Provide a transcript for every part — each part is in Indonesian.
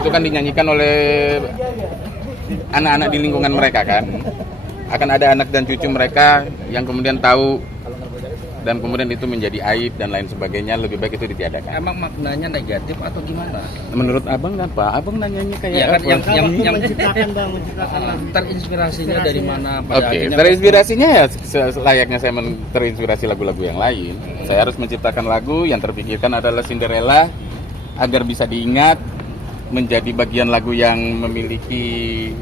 itu kan dinyanyikan oleh anak-anak di lingkungan mereka kan. Akan ada anak dan cucu mereka yang kemudian tahu dan kemudian itu menjadi aib dan lain sebagainya, lebih baik itu ditiadakan. Emang maknanya negatif atau gimana? Menurut abang apa? Abang nanyanya kayak Ya kan apa? yang menciptakan terinspirasinya dari mana? Oke, terinspirasinya ya selayaknya saya terinspirasi lagu-lagu yang lain. Saya harus menciptakan lagu yang terpikirkan adalah Cinderella agar bisa diingat, menjadi bagian lagu yang memiliki,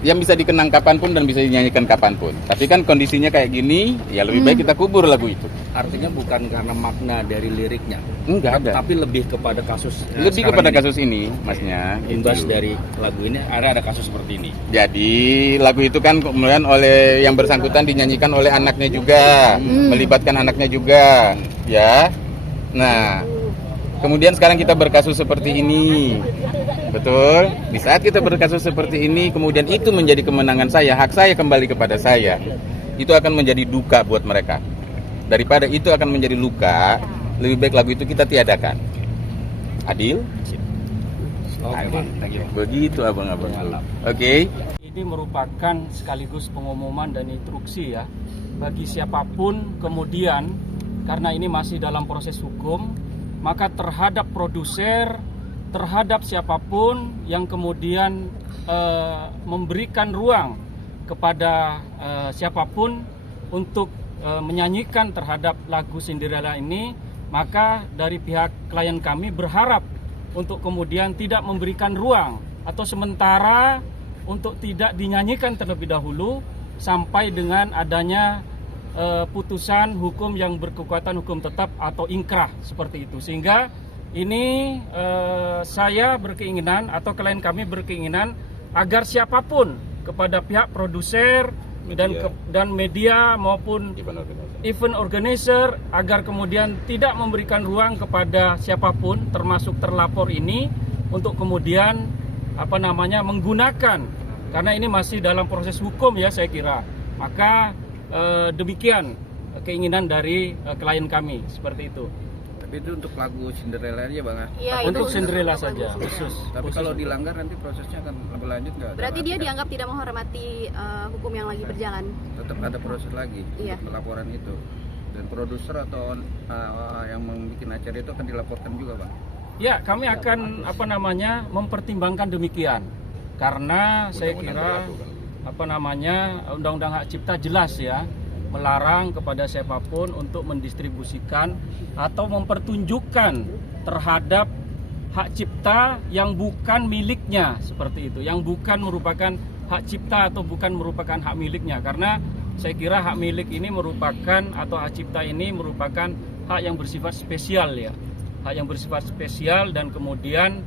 yang bisa dikenang kapanpun dan bisa dinyanyikan kapanpun. Tapi kan kondisinya kayak gini, ya lebih baik kita kubur lagu itu. Artinya bukan karena makna dari liriknya, Enggak ada. tapi lebih kepada kasus. Lebih kepada kasus ini, masnya. Imbas gitu. dari lagu ini ada kasus seperti ini. Jadi lagu itu kan kemudian oleh yang bersangkutan dinyanyikan oleh anaknya juga, melibatkan anaknya juga, ya. Nah, kemudian sekarang kita berkasus seperti ini. Betul. Di saat kita berkasus seperti ini, kemudian itu menjadi kemenangan saya, hak saya kembali kepada saya. Itu akan menjadi duka buat mereka. Daripada itu akan menjadi luka, lebih baik lagu itu kita tiadakan. Adil? Oke, thank you. Begitu abang-abang. Oke. Ini merupakan sekaligus pengumuman dan instruksi ya bagi siapapun kemudian, karena ini masih dalam proses hukum, maka terhadap produser, terhadap siapapun yang kemudian memberikan ruang kepada siapapun untuk menyanyikan terhadap lagu Cinderella ini, maka dari pihak klien kami berharap untuk kemudian tidak memberikan ruang atau sementara untuk tidak dinyanyikan terlebih dahulu sampai dengan adanya putusan hukum yang berkekuatan hukum tetap atau ingkrah seperti itu. Sehingga ini saya berkeinginan atau klien kami berkeinginan agar siapapun kepada pihak produser dan media maupun event organizer agar kemudian tidak memberikan ruang kepada siapapun termasuk terlapor ini untuk kemudian menggunakan, karena ini masih dalam proses hukum ya saya kira. Maka demikian keinginan dari klien kami seperti itu. Tapi itu untuk lagu Cinderella aja bang? Ya, Untuk itu Cinderella bagus. saja khusus. Tapi kalau dilanggar nanti prosesnya akan berlanjut nggak? Berarti dia dianggap tidak menghormati hukum yang lagi berjalan. Tetap ada proses lagi Iya. untuk pelaporan itu. Dan produser atau yang membuat acara itu akan dilaporkan juga bang? Ya, kami akan mempertimbangkan demikian. Karena saya kira Undang-Undang Hak Cipta jelas ya, melarang kepada siapapun untuk mendistribusikan atau mempertunjukkan terhadap hak cipta yang bukan miliknya, seperti itu, yang bukan merupakan hak cipta atau bukan merupakan hak miliknya. Karena saya kira hak milik ini merupakan, atau hak cipta ini merupakan hak yang bersifat spesial ya, hak yang bersifat spesial dan kemudian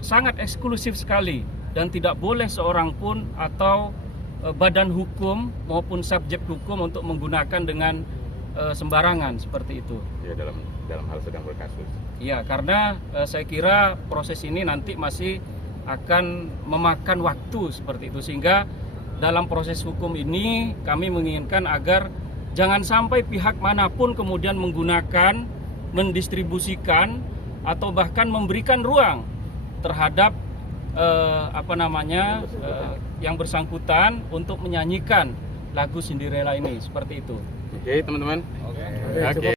sangat eksklusif sekali, dan tidak boleh seorang pun atau badan hukum maupun subjek hukum untuk menggunakan dengan sembarangan seperti itu. Ya, dalam hal sedang berkasus. Ya, karena saya kira proses ini nanti masih akan memakan waktu seperti itu, sehingga dalam proses hukum ini kami menginginkan agar jangan sampai pihak manapun kemudian menggunakan, mendistribusikan atau bahkan memberikan ruang terhadap yang bersangkutan untuk menyanyikan lagu Cinderella ini, seperti itu. Oke, teman-teman. Oke.